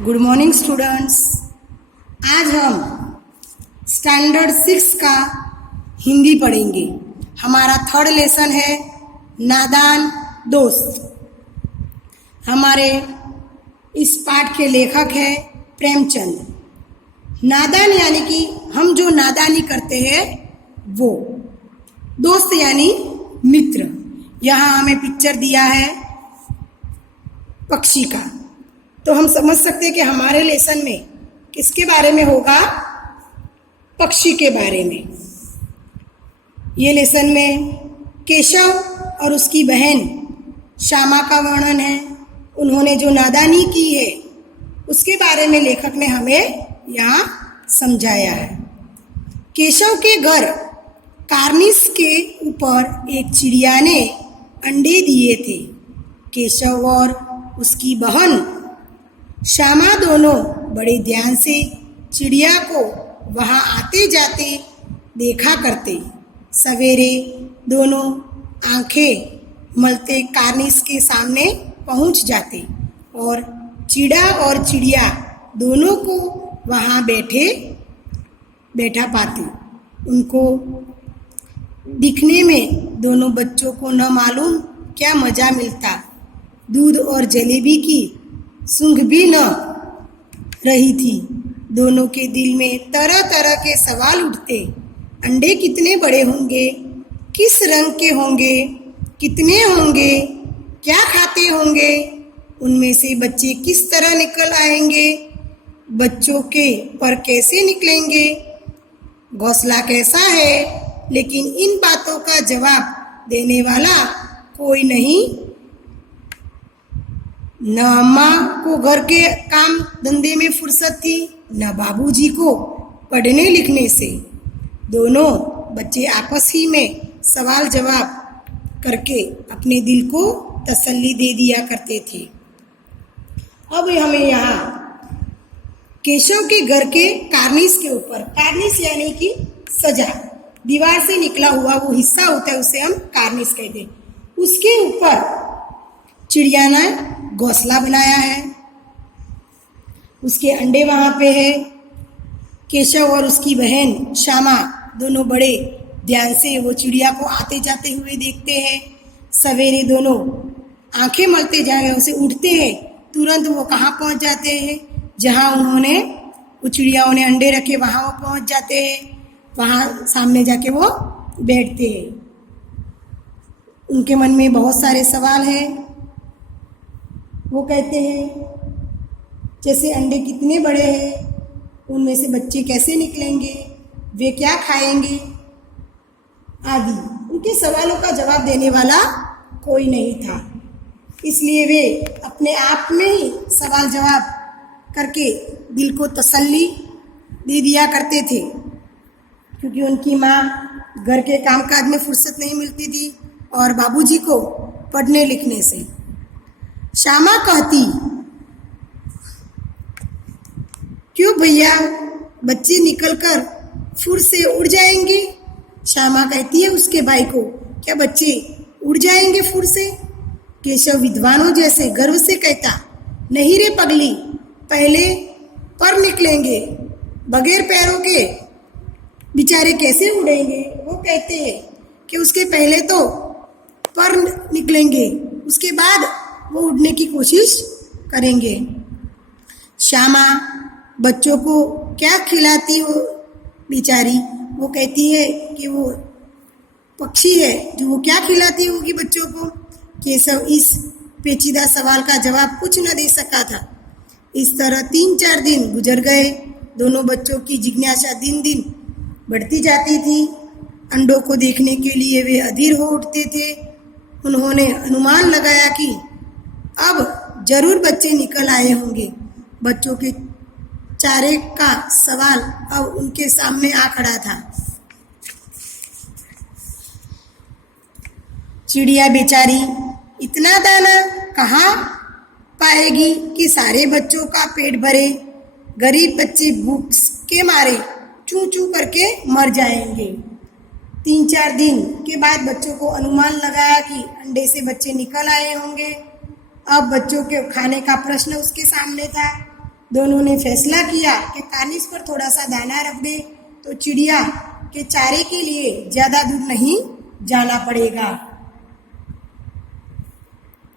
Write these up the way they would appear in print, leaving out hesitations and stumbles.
Good morning students. आज हम standard 6 का हिंदी पढ़ेंगे। हमारा थर्ड लेसन है नादान दोस्त। हमारे इस पाठ के लेखक है प्रेमचंद। नादान यानी कि हम जो नादानी करते हैं वो, दोस्त यानी मित्र। यहाँ हमें पिक्चर दिया है पक्षी का, तो हम समझ सकते हैं कि हमारे लेसन में किसके बारे में होगा, पक्षी के बारे में। ये लेसन में केशव और उसकी बहन श्यामा का वर्णन है। उन्होंने जो नादानी की है उसके बारे में लेखक ने हमें यहाँ समझाया है। केशव के घर कार्निस के ऊपर एक चिड़िया ने अंडे दिए थे। केशव और उसकी बहन श्यामा दोनों बड़े ध्यान से चिड़िया को वहाँ आते जाते देखा करते। सवेरे दोनों आंखें मलते कार्निस के सामने पहुँच जाते और चिड़ा और चिड़िया दोनों को वहाँ बैठा पाते। उनको दिखने में दोनों बच्चों को न मालूम क्या मज़ा मिलता। दूध और जलेबी की सूंघ भी न रही थी। दोनों के दिल में तरह तरह के सवाल उठते। अंडे कितने बड़े होंगे, किस रंग के होंगे, कितने होंगे, क्या खाते होंगे, उनमें से बच्चे किस तरह निकल आएंगे, बच्चों के पर कैसे निकलेंगे, घोंसला कैसा है। लेकिन इन बातों का जवाब देने वाला कोई नहीं। न अम्मा को घर के काम धंधे में फुर्सत थी, न बाबूजी को पढ़ने लिखने से। दोनों बच्चे आपस ही में सवाल जवाब करके अपने दिल को तसल्ली दे दिया करते थे। अब हमें यहाँ केशव के घर के कार्निस के ऊपर, कार्निस यानी कि सजा, दीवार से निकला हुआ वो हिस्सा होता है, उसे हम कार्निस कहते हैं। उसके ऊपर चिड़िया ने घोंसला बनाया है, उसके अंडे वहाँ पे है। केशव और उसकी बहन श्यामा दोनों बड़े ध्यान से वो चिड़िया को आते जाते हुए देखते हैं। सवेरे दोनों आंखें मलते जाए उसे उठते हैं, तुरंत वो कहाँ पहुँच जाते हैं, जहाँ वो चिड़ियाओं ने अंडे रखे वहाँ वो पहुँच जाते हैं। वहाँ सामने जाके वो बैठते हैं। उनके मन में बहुत सारे सवाल हैं। वो कहते हैं जैसे अंडे कितने बड़े हैं, उनमें से बच्चे कैसे निकलेंगे, वे क्या खाएंगे आदि। उनके सवालों का जवाब देने वाला कोई नहीं था, इसलिए वे अपने आप में ही सवाल जवाब करके दिल को तसल्ली दे दिया करते थे। क्योंकि उनकी माँ घर के कामकाज में फुर्सत नहीं मिलती थी और बाबूजी को पढ़ने लिखने से। श्यामा कहती, क्यों भैया, बच्चे निकलकर फुर से उड़ जाएंगे। श्यामा कहती है उसके भाई को, क्या बच्चे उड़ जाएंगे फुर से। केशव विद्वानों जैसे गर्व से कहता, नहीं रे पगली, पहले पर निकलेंगे, बगैर पैरों के बेचारे कैसे उड़ेंगे। वो कहते हैं कि उसके पहले तो पर निकलेंगे, उसके बाद वो उड़ने की कोशिश करेंगे। श्यामा बच्चों को क्या खिलाती हो बेचारी। वो कहती है कि वो पक्षी है जो वो क्या खिलाती होगी बच्चों को। केशव इस पेचीदा सवाल का जवाब कुछ न दे सका था। इस तरह 3-4 दिन गुजर गए। दोनों बच्चों की जिज्ञासा दिन दिन बढ़ती जाती थी। अंडों को देखने के लिए वे अधीर हो उठते थे। उन्होंने अनुमान लगाया कि अब जरूर बच्चे निकल आए होंगे। बच्चों के चारे का सवाल अब उनके सामने आ खड़ा था। चिड़िया बेचारी इतना दाना कहाँ पाएगी कि सारे बच्चों का पेट भरे। गरीब बच्चे भूख के मारे चूं चूं करके मर जाएंगे। 3-4 दिन के बाद बच्चों को अनुमान लगाया कि अंडे से बच्चे निकल आए होंगे। अब बच्चों के खाने का प्रश्न उसके सामने था। दोनों ने फैसला किया कि कार्निस पर थोड़ा सा दाना रख दे तो चिड़िया के चारे के लिए ज़्यादा दूर नहीं जाना पड़ेगा।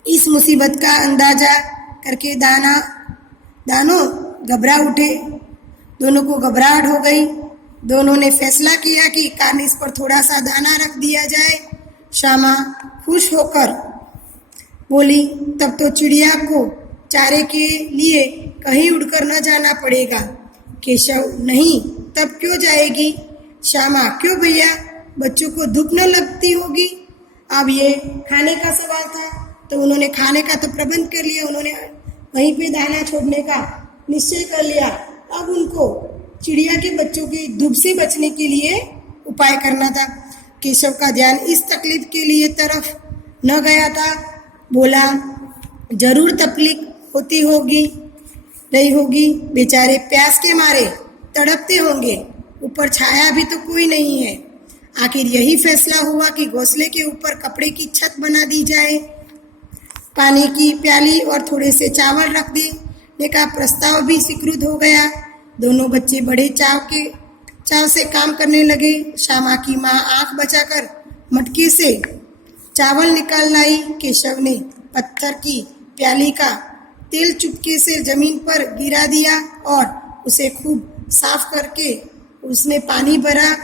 इस मुसीबत का अंदाजा करके दानों घबरा उठे। दोनों को घबराहट हो गई। दोनों ने फैसला किया कि कार्निस पर थोड़ा सा दाना रख दिया जाए। श्यामा खुश होकर बोली, तब तो चिड़िया को चारे के लिए कहीं उड़कर न जाना पड़ेगा। केशव, नहीं, तब क्यों जाएगी? श्यामा, क्यों भैया, बच्चों को धूप न लगती होगी। अब ये खाने का सवाल था तो उन्होंने खाने का तो प्रबंध कर लिया, उन्होंने वहीं पे दाना छोड़ने का निश्चय कर लिया। अब उनको चिड़िया के बच्चों की धूप से बचने के लिए उपाय करना था। केशव का ध्यान इस तकलीफ के लिए तरफ न गया था। बोला, जरूर तकलीफ होती रही होगी, बेचारे प्यास के मारे तड़पते होंगे, ऊपर छाया भी तो कोई नहीं है। आखिर यही फैसला हुआ कि घोंसले के ऊपर कपड़े की छत बना दी जाए। पानी की प्याली और थोड़े से चावल रख देने का प्रस्ताव भी स्वीकृत हो गया। दोनों बच्चे बड़े चाव से काम करने लगे। श्यामा की माँ आंख बचाकर मटके से चावल निकाल लाई। केशव ने पत्थर की प्याली का तेल चुपके से जमीन पर गिरा दिया और उसे खूब साफ करके उसमें पानी भरा।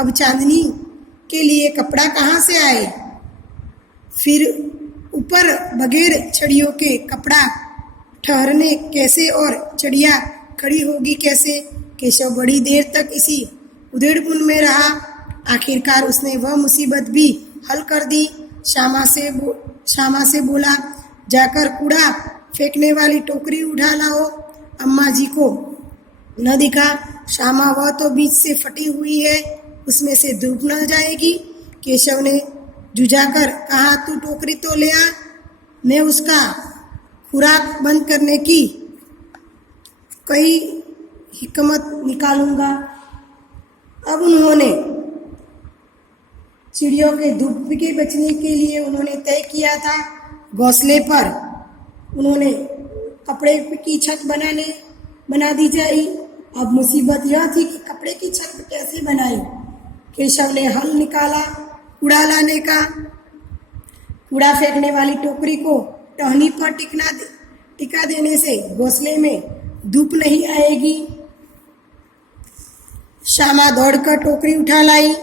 अब चांदनी के लिए कपड़ा कहाँ से आए? फिर ऊपर बगैर छड़ियों के कपड़ा ठहरने कैसे और चिड़िया खड़ी होगी कैसे? केशव बड़ी देर तक इसी उधेड़बुन में रहा। आखिरकार उसने वह मुसीबत भी हल कर दी। श्यामा से बोला, जाकर कूड़ा फेंकने वाली टोकरी उठा लाओ। अम्मा जी को न दिखा। श्यामा, वह तो बीच से फटी हुई है, उसमें से धूप न जाएगी। केशव ने जुझाकर कहा, तू टोकरी तो ले आ, मैं उसका खुराक बंद करने की कई हिकमत निकालूंगा। अब उन्होंने चिड़ियों के धूप के बचने के लिए उन्होंने तय किया था। घोंसले पर उन्होंने कपड़े की छत बना दी जाए। अब मुसीबत यह थी कि कपड़े की छत कैसे बनाई। केशव ने हल निकाला कूड़ा लाने का। कूड़ा फेंकने वाली टोकरी को टहनी पर टिका देने से घोंसले में धूप नहीं आएगी। श्यामा दौड़कर टोकरी उठा लाई।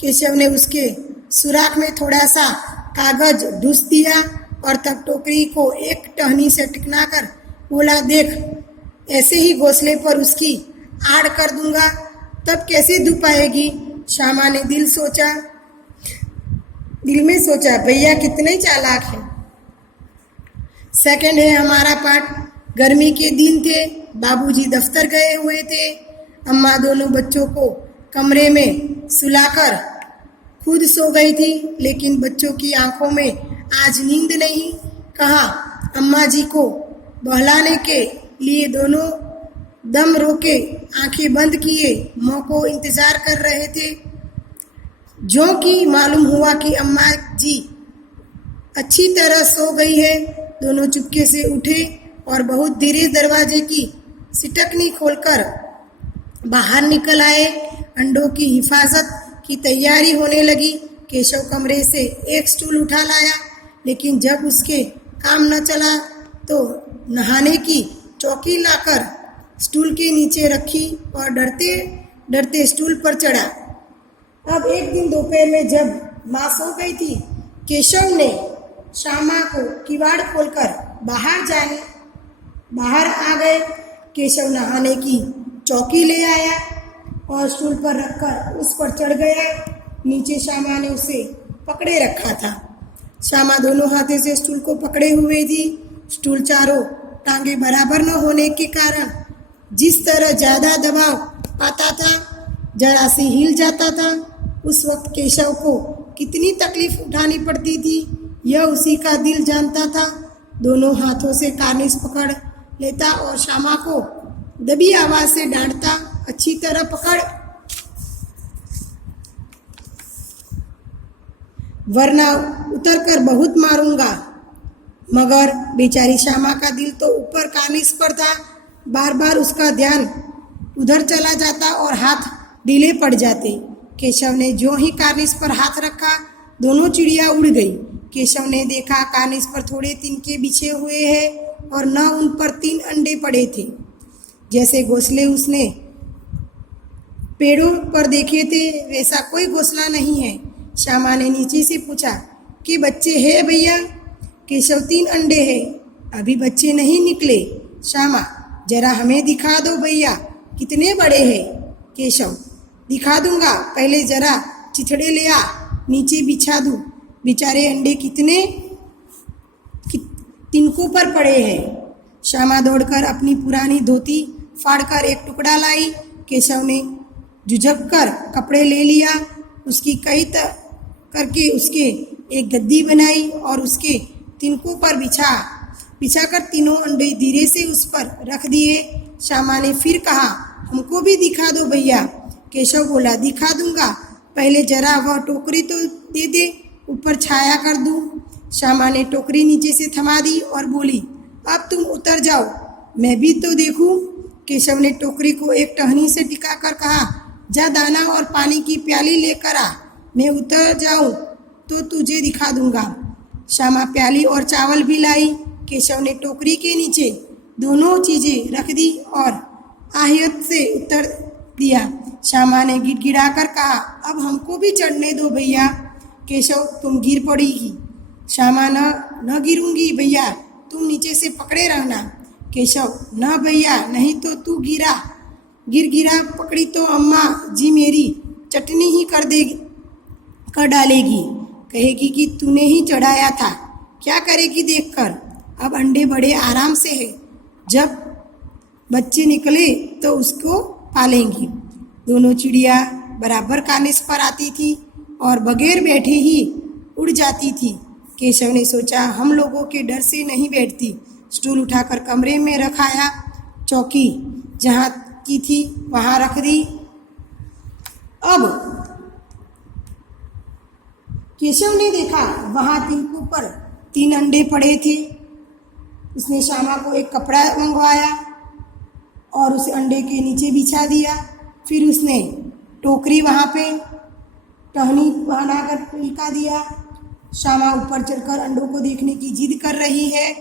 केशव ने उसके सुराख में थोड़ा सा कागज ढूंस दिया और तब टोकरी को एक टहनी से टिकना कर बोला, देख, ऐसे ही घोंसले पर उसकी आड़ कर दूंगा, तब कैसे धूप आएगी। श्यामा ने दिल में सोचा, भैया कितने चालाक हैं। सेकंड है हमारा पाठ। गर्मी के दिन थे, बाबूजी दफ्तर गए हुए थे। अम्मा दोनों बच्चों को कमरे में सुलाकर खुद सो गई थी, लेकिन बच्चों की आंखों में आज नींद नहीं। कहा, अम्मा जी को बहलाने के लिए दोनों दम रोके आंखें बंद किए माँ को इंतजार कर रहे थे। जो कि मालूम हुआ कि अम्मा जी अच्छी तरह सो गई है। दोनों चुपके से उठे और बहुत धीरे दरवाजे की सिटकनी खोलकर बाहर निकल आए। अंडों की हिफाजत की तैयारी होने लगी। केशव कमरे से एक स्टूल उठा लाया, लेकिन जब उसके काम न चला तो नहाने की चौकी लाकर स्टूल के नीचे रखी और डरते डरते स्टूल पर चढ़ा। अब एक दिन दोपहर में जब माँ सो गई थी, केशव ने श्यामा को किवाड़ खोलकर बाहर आ गए। केशव नहाने की चौकी ले आया और स्टूल पर रखकर उस पर चढ़ गया। नीचे श्यामा ने उसे पकड़े रखा था। श्यामा दोनों हाथों से स्टूल को पकड़े हुए थी। स्टूल चारों टांगे बराबर न होने के कारण जिस तरह ज्यादा दबाव पाता था, जरा से हिल जाता था। उस वक्त केशव को कितनी तकलीफ उठानी पड़ती थी, यह उसी का दिल जानता था। दोनों हाथों से कार्निस पकड़ लेता और श्यामा को दबी आवाज से डांटता, अच्छी तरह पकड़, वरना उतर कर बहुत मारूंगा। मगर बेचारी श्यामा का दिल तो ऊपर कार्निस पर था। बार बार उसका ध्यान उधर चला जाता और हाथ ढीले पड़ जाते। केशव ने जो ही कार्निस पर हाथ रखा, दोनों चिड़िया उड़ गई। केशव ने देखा कार्निस पर थोड़े तिनके बिछे हुए हैं और न उन पर 3 अंडे पड़े थे जैसे घोंसले उसने पेड़ों पर देखे थे, वैसा कोई घोंसला नहीं है। श्यामा ने नीचे से पूछा कि बच्चे हैं भैया? केशव 3 अंडे हैं, अभी बच्चे नहीं निकले। श्यामा जरा हमें दिखा दो भैया, कितने बड़े हैं? केशव दिखा दूंगा, पहले जरा चिथड़े ले आ, नीचे बिछा दूं। बेचारे अंडे कितने तिनकों पर पड़े हैं। श्यामा दौड़कर अपनी पुरानी धोती फाड़कर एक टुकड़ा लाई। केशव ने झुझक कर कपड़े ले लिया, उसकी कई करके उसके एक गद्दी बनाई और उसके तिनकों पर बिछाकर तीनों अंडे धीरे से उस पर रख दिए। श्यामा ने फिर कहा, हमको भी दिखा दो भैया। केशव बोला, दिखा दूंगा, पहले जरा वह टोकरी तो दे दे, ऊपर छाया कर दूं। श्यामा ने टोकरी नीचे से थमा दी और बोली, अब तुम उतर जाओ, मैं भी तो देखूं। केशव ने टोकरी को एक टहनी से टिकाकर कहा, जा दाना और पानी की प्याली लेकर आ, मैं उतर जाऊं तो तुझे दिखा दूंगा। श्यामा प्याली और चावल भी लाई। केशव ने टोकरी के नीचे दोनों चीजें रख दी और आहियत से उतर दिया। श्यामा ने गिड़गिड़ाकर कहा, अब हमको भी चढ़ने दो भैया। केशव, तुम गिर पड़ेगी। श्यामा, न गिरूंगी भैया, तुम नीचे से पकड़े रहना। केशव, न भैया, नहीं तो तू गिरा पकड़ी तो अम्मा जी मेरी चटनी ही कर डालेगी, कहेगी कि तूने ही चढ़ाया था। क्या करेगी देखकर? अब अंडे बड़े आराम से है, जब बच्चे निकले तो उसको पालेंगी। दोनों चिड़िया बराबर कार्निस पर आती थी और बगैर बैठे ही उड़ जाती थी। केशव ने सोचा, हम लोगों के डर से नहीं बैठती। स्टूल उठाकर कमरे में रखाया, चौकी जहाँ की थी वहाँ रख दी। अब केशव ने देखा वहाँ तिनकों पर 3 अंडे पड़े थे। उसने श्यामा को एक कपड़ा मंगवाया और उसे अंडे के नीचे बिछा दिया। फिर उसने टोकरी वहाँ पे टहनी बनाकर लिपा दिया। श्यामा ऊपर चढ़कर अंडों को देखने की जिद कर रही है।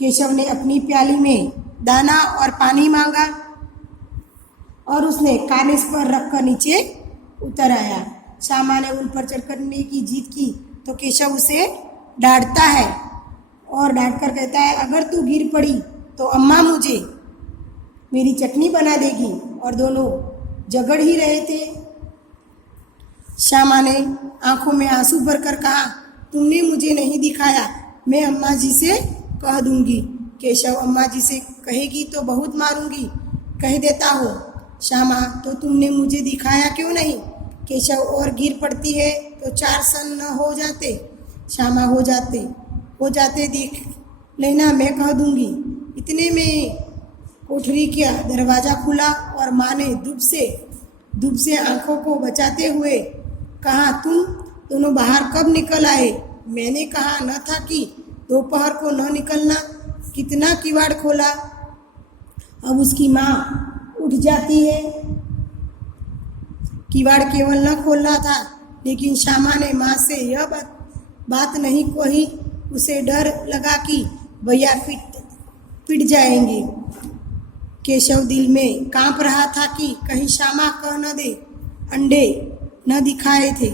केशव ने अपनी प्याली में दाना और पानी मांगा और उसने कार्निस पर रखकर नीचे उतर आया। श्यामा ने उन पर चढ़ने की जिद की तो केशव उसे डांटता है और डांटकर कहता है, अगर तू गिर पड़ी तो अम्मा मुझे मेरी चटनी बना देगी। और दोनों झगड़ ही रहे थे। श्यामा ने आंखों में आंसू भरकर कहा, तुमने मुझे नहीं दिखाया, मैं अम्मा जी से कह दूंगी। केशव, अम्मा जी से कहेगी तो बहुत मारूंगी, कह देता हो। श्यामा, तो तुमने मुझे दिखाया क्यों नहीं? केशव, और गिर पड़ती है तो 4 सन न हो जाते? श्यामा, हो जाते देख लेना, मैं कह दूंगी। इतने में कोठरी का दरवाज़ा खुला और माँ ने धूप से आंखों को बचाते हुए कहा, तुम दोनों बाहर कब निकल आए? मैंने कहा न था कि दोपहर को न निकलना। कितना किवाड़ खोला। अब उसकी माँ उठ जाती है। किवाड़ केवल न खोलना था, लेकिन श्यामा ने माँ से यह बात नहीं कही। उसे डर लगा कि भैया पिट जाएंगे। केशव दिल में कांप रहा था कि कहीं श्यामा कह न दे अंडे न दिखाए थे।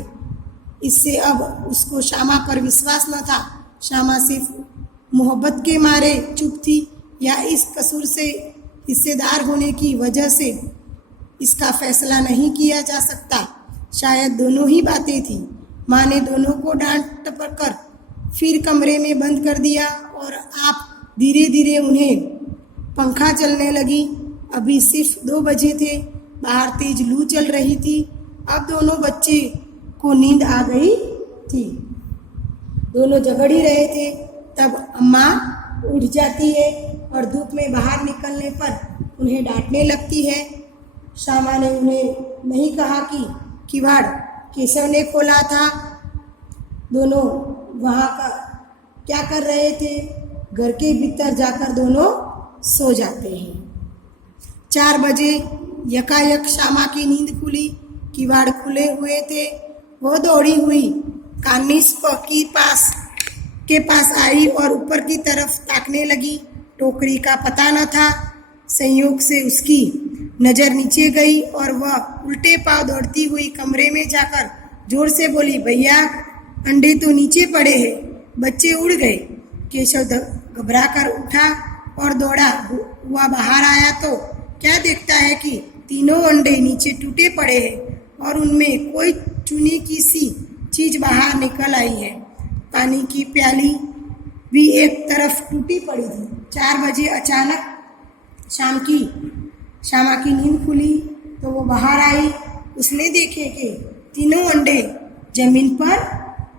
इससे अब उसको श्यामा पर विश्वास न था। श्यामा सिर्फ मोहब्बत के मारे चुप थी या इस कसूर से हिस्सेदार होने की वजह से, इसका फैसला नहीं किया जा सकता। शायद दोनों ही बातें थी। माँ ने दोनों को डांट कर फिर कमरे में बंद कर दिया और आप धीरे धीरे उन्हें पंखा चलने लगी। अभी सिर्फ 2 बजे थे। बाहर तेज लू चल रही थी। अब दोनों बच्चे को नींद आ गई थी। दोनों झगड़ ही रहे थे। तब अम्मा उठ जाती है और धूप में बाहर निकलने पर उन्हें डांटने लगती है। श्यामा ने उन्हें नहीं कहा कि किवाड़ केशव ने खोला था। दोनों वहाँ का क्या कर रहे थे? घर के भीतर जाकर दोनों सो जाते हैं। 4 बजे यकायक श्यामा की नींद खुली। किवाड़ खुले हुए थे। वो दौड़ी हुई कार्निस के पास आई और ऊपर की तरफ ताकने लगी। टोकरी का पता न था। संयोग से उसकी नज़र नीचे गई और वह उल्टे पांव दौड़ती हुई कमरे में जाकर जोर से बोली, भैया अंडे तो नीचे पड़े हैं, बच्चे उड़ गए। केशव घबरा कर उठा और दौड़ा हुआ बाहर आया तो क्या देखता है कि तीनों अंडे नीचे टूटे पड़े हैं और उनमें कोई चुनी की सी चीज बाहर निकल आई है। पानी की प्याली भी एक तरफ टूटी पड़ी थी। 4 बजे अचानक श्यामा की नींद खुली तो वो बाहर आई। उसने देखे कि तीनों अंडे जमीन पर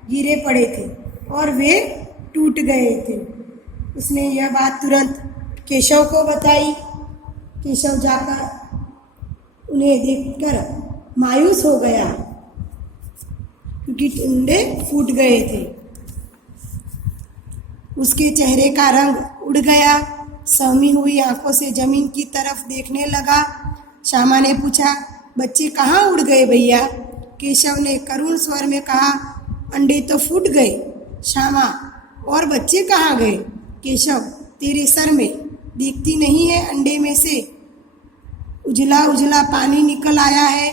गिरे पड़े थे और वे टूट गए थे। उसने यह बात तुरंत केशव को बताई। केशव जाकर उन्हें देखकर मायूस हो गया क्योंकि अंडे फूट गए थे। उसके चेहरे का रंग उड़ गया। सहमी हुई आंखों से जमीन की तरफ देखने लगा। श्यामा ने पूछा, बच्चे कहाँ उड़ गए भैया? केशव ने करुण स्वर में कहा, अंडे तो फूट गए। श्यामा, और बच्चे कहाँ गए? केशव, तेरे सर में दिखती नहीं है अंडे में से उजला उजला पानी निकल आया है,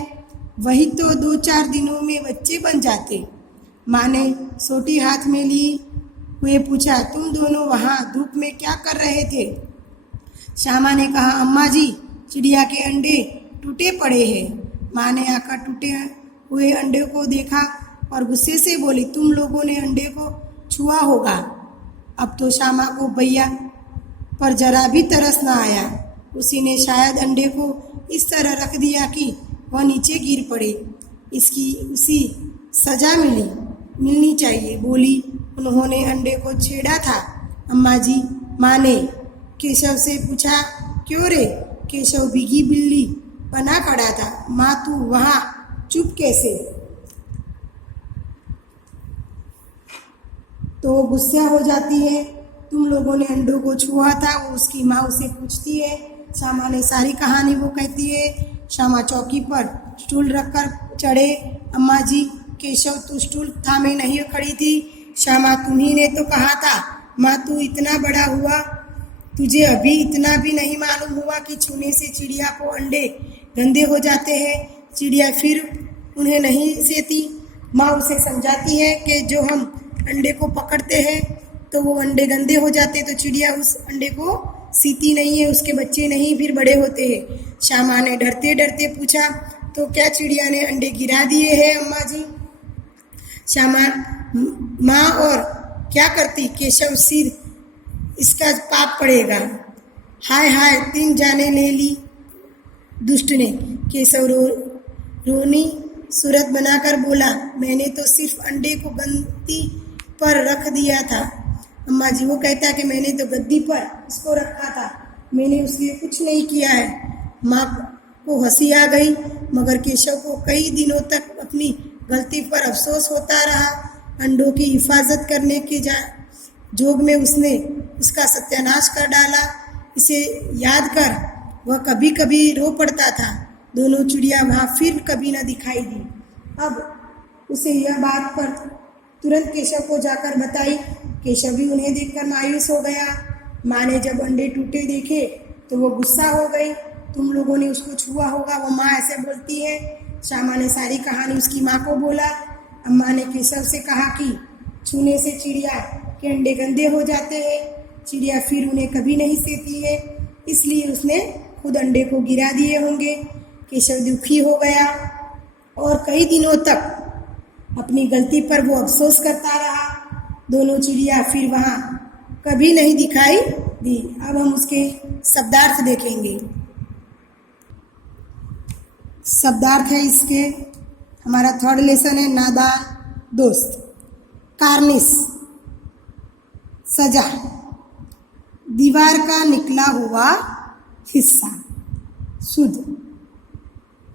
वही तो 2-4 दिनों में बच्चे बन जाते। माँ ने सोटी हाथ में ली हुए पूछा, तुम दोनों वहाँ धूप में क्या कर रहे थे? श्यामा ने कहा, अम्मा जी, चिड़िया के अंडे टूटे पड़े हैं। माँ ने आकर टूटे हुए अंडे को देखा और गुस्से से बोली, तुम लोगों ने अंडे को छुआ होगा। अब तो श्यामा को भैया पर जरा भी तरस न आया। उसी ने शायद अंडे को इस तरह रख दिया कि वह नीचे गिर पड़े। इसकी उसी सजा मिलनी चाहिए, बोली। उन्होंने अंडे को छेड़ा था। अम्मा जी, माँ ने केशव से पूछा, क्यों रे? केशव भीगी बिल्ली बना खड़ा था। माँ, तू वहाँ चुप कैसे? तो वो गुस्सा हो जाती है। तुम लोगों ने अंडों को छुआ था, वो उसकी माँ उसे पूछती है। श्यामा ने सारी कहानी वो कहती है। श्यामा चौकी पर स्टूल रखकर चढ़े। अम्मा जी, केशव तू स्टूल थामे नहीं खड़ी थी। श्यामा, तुम्ही ने तो कहा था। माँ, तू इतना बड़ा हुआ, तुझे अभी इतना भी नहीं मालूम हुआ कि छूने से चिड़िया को अंडे गंदे हो जाते हैं। चिड़िया फिर उन्हें नहीं सेती। माँ उसे समझाती है कि जो हम अंडे को पकड़ते हैं तो वो अंडे गंदे हो जाते, तो चिड़िया उस अंडे को सीती नहीं है, उसके बच्चे नहीं फिर बड़े होते हैं। श्यामा ने डरते डरते पूछा, तो क्या चिड़िया ने अंडे गिरा दिए हैं अम्मा जी? श्यामा, माँ और क्या करती? केशव, सिर इसका पाप पड़ेगा। हाय हाय, 3 जाने ले ली दुष्ट ने। केशव रोनी सूरत बनाकर बोला, मैंने तो सिर्फ अंडे को गद्दी पर रख दिया था। अम्मा जी, वो कहता कि मैंने तो गद्दी पर इसको रखा था, मैंने उसके लिए कुछ नहीं किया है। माँ को हंसी आ गई, मगर केशव को कई दिनों तक अपनी गलती पर अफसोस होता रहा। अंडों की हिफाजत करने के जोग में उसने उसका सत्यानाश कर डाला। इसे याद कर वह कभी कभी रो पड़ता था। दोनों चिड़िया वहाँ फिर कभी न दिखाई दी। अब उसे यह बात पर तुरंत केशव को जाकर बताई। केशव भी उन्हें देखकर मायूस हो गया। माँ ने जब अंडे टूटे देखे तो वो गुस्सा हो गई। तुम लोगों ने उसको छुआ होगा, वो माँ ऐसे बोलती है। श्यामा ने सारी कहानी उसकी माँ को बोला। अम्मा ने केशव से कहा कि छूने से चिड़िया के अंडे गंदे हो जाते हैं, चिड़िया फिर उन्हें कभी नहीं सेती है, इसलिए उसने खुद अंडे को गिरा दिए होंगे। केशव दुखी हो गया और कई दिनों तक अपनी गलती पर वो अफसोस करता रहा। दोनों चिड़िया फिर वहाँ कभी नहीं दिखाई दी। अब हम उसके शब्दार्थ देखेंगे। शब्दार्थ है इसके, हमारा 3rd लेसन है, नादान दोस्त। कार्निस, सजा, दीवार का निकला हुआ हिस्सा। शुद्ध,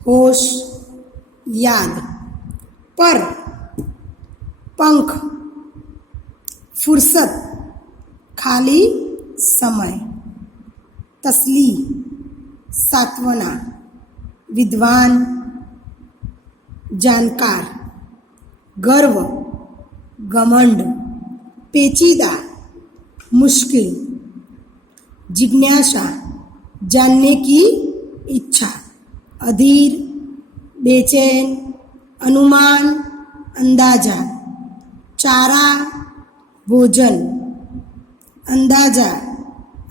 होश, याद। पर, पंख, फुर्सत, खाली समय। तसली, सांत्वना, विद्वान, जानकार, गर्व, घमंड, पेचीदा, मुश्किल, जिज्ञासा, जानने की इच्छा, अधीर, बेचैन, अनुमान, अंदाजा, चारा, भोजन, अंदाजा,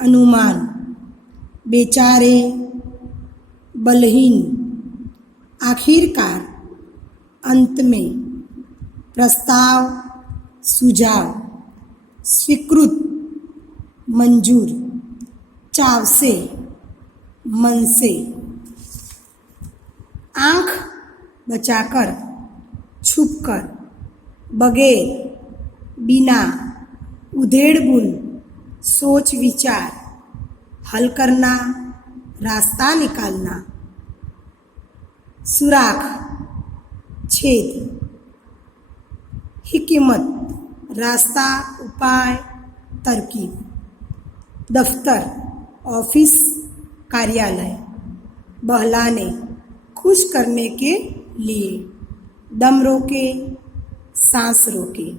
अनुमान, बेचारे, बलहीन, आखिरकार, अंत में, प्रस्ताव, सुझाव, स्वीकृत, मंजूर, चाव से, मन से, आँख बचाकर, छुपकर, बगैर, बिना, उधेड़-बुन, सोच विचार, हल करना, रास्ता निकालना, सुराख, छेद, हिकमत, रास्ता, उपाय, तरकीब, दफ्तर, ऑफिस, कार्यालय, बहलाने, खुश करने के लिए, दम रोके, सांस रोके,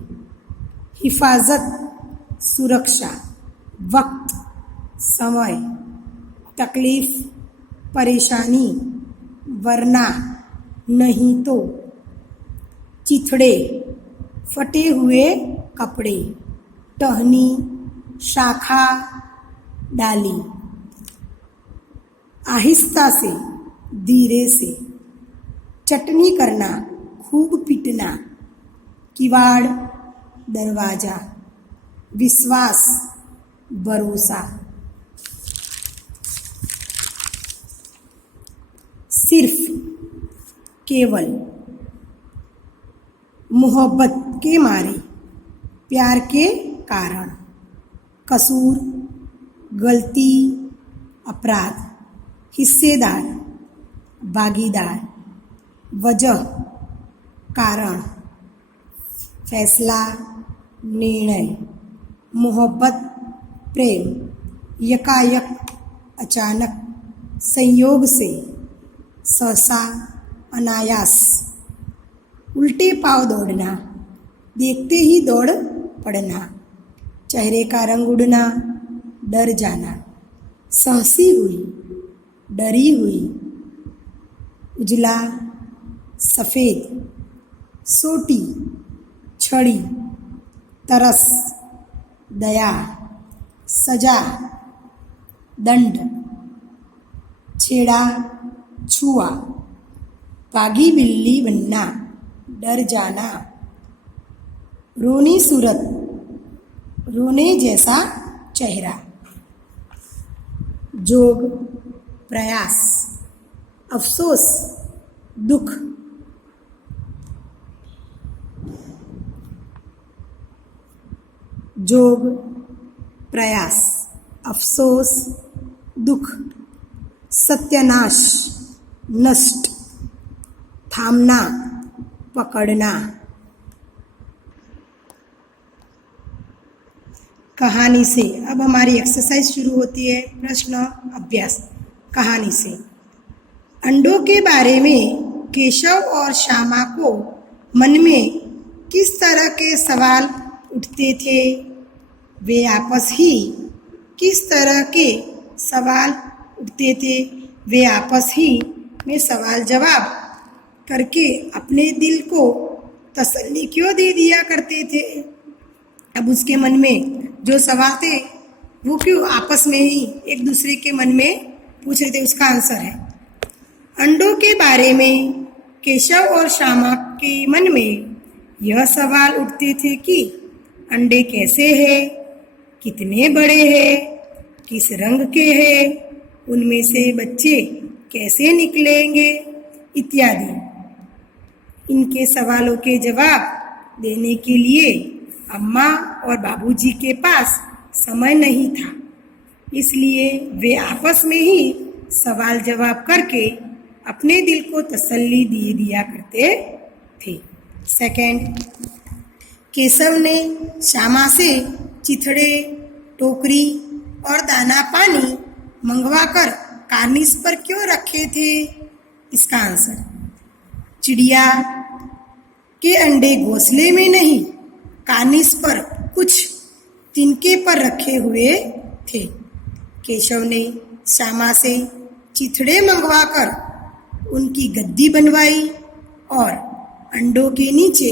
हिफाजत, सुरक्षा, वक्त, समय, तकलीफ, परेशानी, वरना, नहीं तो, चिथड़े, फटे हुए कपड़े, टहनी, शाखा, डाली, आहिस्ता से, धीरे से, चटनी करना, खूब पीटना, किवाड़, दरवाजा, विश्वास, भरोसा, सिर्फ, केवल, मोहब्बत के मारे, प्यार के कारण, कसूर, गलती, अपराध, हिस्सेदार, भागीदार, वजह, कारण, फैसला, निर्णय, मोहब्बत, प्रेम, यकायक, अचानक, संयोग से, सहसा, अनायास, उल्टे पांव दौड़ना, देखते ही दौड़ पड़ना, चेहरे का रंग उड़ना, डर जाना, सहसी हुई, डरी हुई, उजला, सफ़ेद, सोटी, छड़ी, तरस, दया, सजा, दंड, छेड़ा, छुआ, भागी बिल्ली बनना, डर जाना, रोनी सूरत, रोने जैसा चेहरा, जोग, प्रयास, अफसोस, दुख, जोग, प्रयास, अफसोस, दुख, सत्यानाश, नष्ट, थामना, पकड़ना। कहानी से अब हमारी एक्सरसाइज शुरू होती है। प्रश्न अभ्यास कहानी से। अंडों के बारे में केशव और श्यामा को मन में किस तरह के सवाल उठते थे? वे आपस ही किस तरह के सवाल उठते थे? वे आपस ही में सवाल जवाब करके अपने दिल को तसल्ली क्यों दे दिया करते थे? अब उसके मन में जो सवाल थे वो क्यों आपस में ही एक दूसरे के मन में पूछ रहे थे? उसका आंसर है अंडों के बारे में केशव और श्यामा के मन में यह सवाल उठते थे कि अंडे कैसे हैं, कितने बड़े हैं, किस रंग के हैं, उनमें से बच्चे कैसे निकलेंगे इत्यादि। इनके सवालों के जवाब देने के लिए अम्मा और बाबूजी के पास समय नहीं था, इसलिए वे आपस में ही सवाल जवाब करके अपने दिल को तसल्ली दे दिया करते थे। सेकंड, केशव ने श्यामा से चिथड़े, टोकरी और दाना पानी मंगवाकर कार्निस पर क्यों रखे थे? इसका आंसर, चिड़िया के अंडे घोंसले में नहीं, कार्निस पर कुछ तिनके पर रखे हुए थे। केशव ने श्यामा से चिथड़े मंगवाकर उनकी गद्दी बनवाई और अंडों के नीचे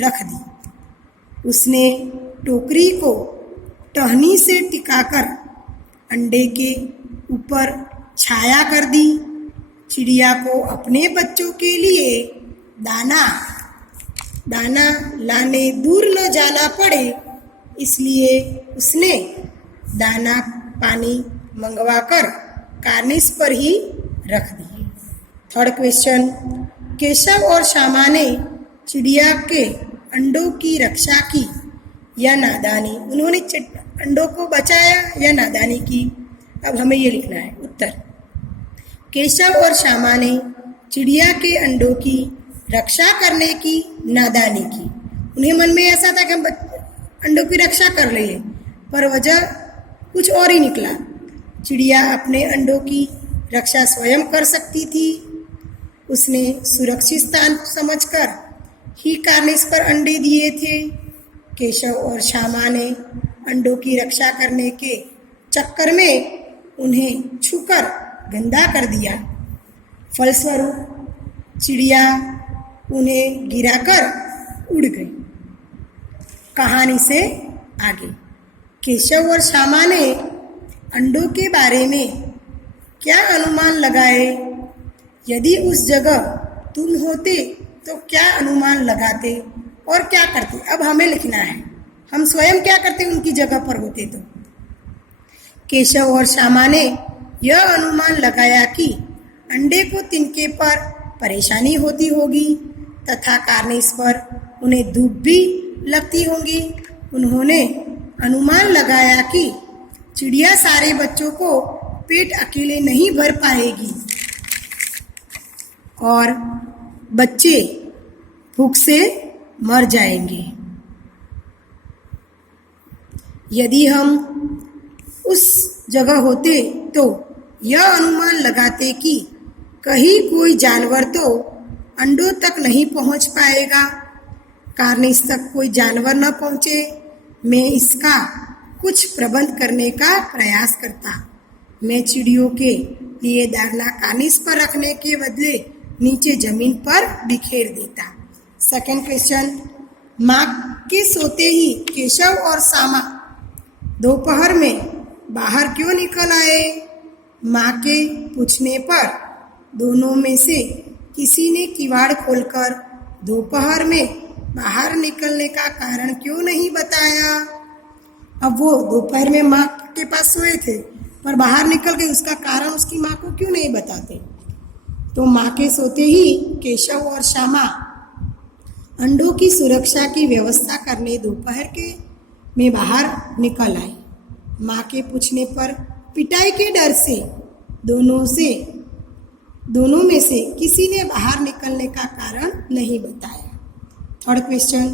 रख दी। उसने टोकरी को टहनी से टिकाकर अंडे के ऊपर छाया कर दी। चिड़िया को अपने बच्चों के लिए दाना लाने दूर न जाना पड़े, इसलिए उसने दाना पानी मंगवाकर कार्निस पर ही रख दिए। थर्ड क्वेश्चन, केशव और श्यामा ने चिड़िया के अंडों की रक्षा की या नादानी? उन्होंने अंडों को बचाया या नादानी की? अब हमें ये लिखना है। उत्तर, केशव और श्यामा ने चिड़िया के अंडों की रक्षा करने की नादानी की। उन्हें मन में ऐसा था कि हम अंडों की रक्षा कर रहे हैं, पर वजह कुछ और ही निकला। चिड़िया अपने अंडों की रक्षा स्वयं कर सकती थी। उसने सुरक्षित स्थान समझकर ही कार्निस पर अंडे दिए थे। केशव और श्यामा ने अंडों की रक्षा करने के चक्कर में उन्हें छूकर गंदा कर दिया। फलस्वरूप चिड़िया उन्हें गिराकर उड़ गई। कहानी से आगे, केशव और श्यामा ने अंडों के बारे में क्या अनुमान लगाए? यदि उस जगह तुम होते तो क्या अनुमान लगाते और क्या करते? अब हमें लिखना है, हम स्वयं क्या करते उनकी जगह पर होते तो। केशव और श्यामा ने यह अनुमान लगाया कि अंडे को तिनके पर परेशानी होती होगी तथा कार्निस पर उन्हें धूप भी लगती होगी। उन्होंने अनुमान लगाया कि चिड़िया सारे बच्चों को पेट अकेले नहीं भर पाएगी और बच्चे भूख से मर जाएंगे। यदि हम उस जगह होते तो यह अनुमान लगाते कि कहीं कोई जानवर तो अंडों तक नहीं पहुंच पाएगा। कार्निस तक कोई जानवर न पहुंचे, मैं इसका कुछ प्रबंध करने का प्रयास करता। मैं चिड़ियों के लिए दाना कार्निस पर रखने के बदले नीचे जमीन पर बिखेर देता। सेकंड क्वेश्चन, माँ के सोते ही केशव और श्यामा दोपहर में बाहर क्यों निकल आए? माँ के पूछने पर दोनों में से किसी ने किवाड़ खोलकर दोपहर में बाहर निकलने का कारण क्यों नहीं बताया? अब वो दोपहर में माँ के पास सोए थे पर बाहर निकल गए, उसका कारण उसकी माँ को क्यों नहीं बताते? तो माँ के सोते ही केशव और श्यामा अंडों की सुरक्षा की व्यवस्था करने दोपहर के में बाहर निकल आए। माँ के पूछने पर पिटाई के डर से दोनों में से किसी ने बाहर निकलने का कारण नहीं बताया। थर्ड क्वेश्चन,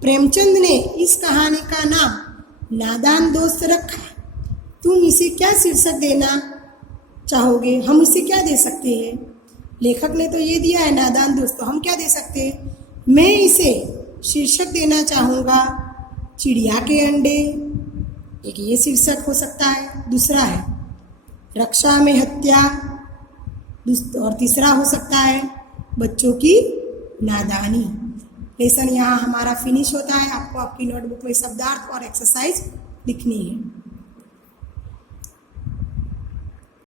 प्रेमचंद ने इस कहानी का नाम नादान दोस्त रखा। तुम इसे क्या शीर्षक देना चाहोगे? हम इसे क्या दे सकते हैं? लेखक ने तो ये दिया है नादान दोस्त, तो हम क्या दे सकते हैं? मैं इसे शीर्षक देना चाहूँगा चिड़िया के अंडे, एक ये शीर्षक हो सकता है। दूसरा है रक्षा में हत्या, और तीसरा हो सकता है बच्चों की नादानी। लेसन यहाँ हमारा फिनिश होता है। आपको आपकी नोटबुक में शब्दार्थ और एक्सरसाइज लिखनी है।